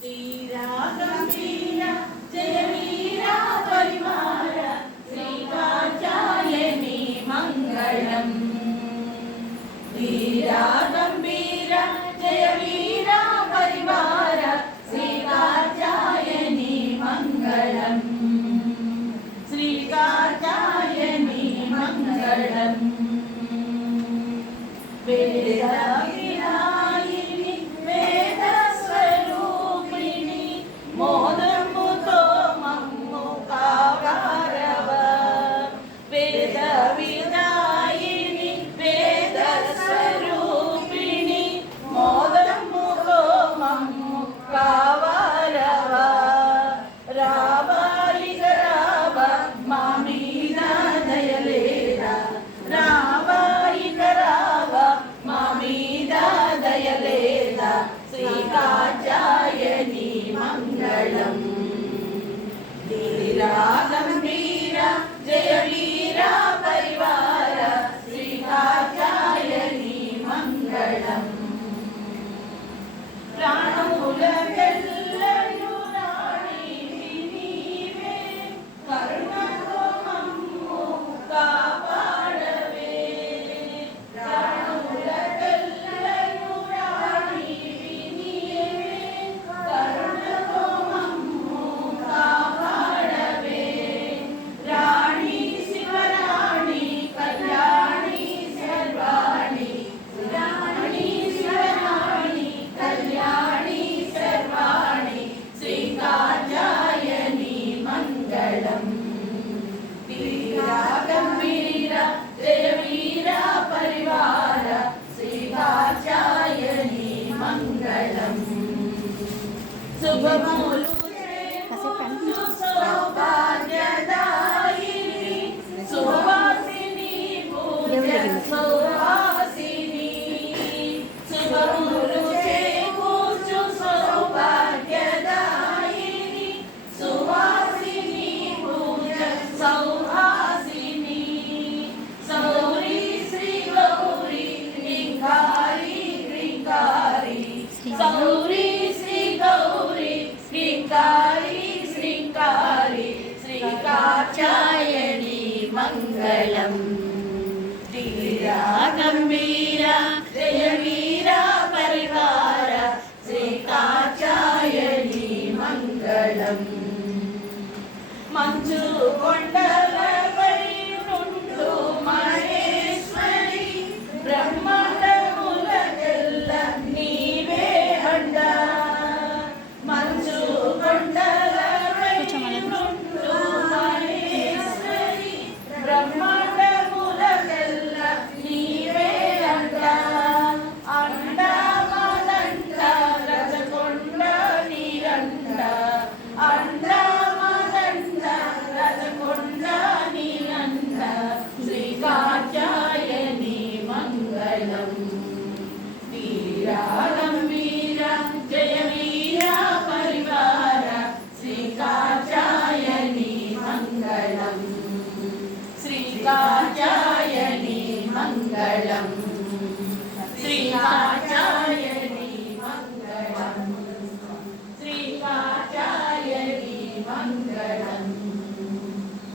Tira otra mira, te mira. శ్రీకాచాయని మంగళం. Bye, bye. మంగళం వీరా గంభీర జయ వీర పరివార శ్రీ కాచాయణి మంగళం श्रीकाचायने मङ्गलम् श्रीकाचाय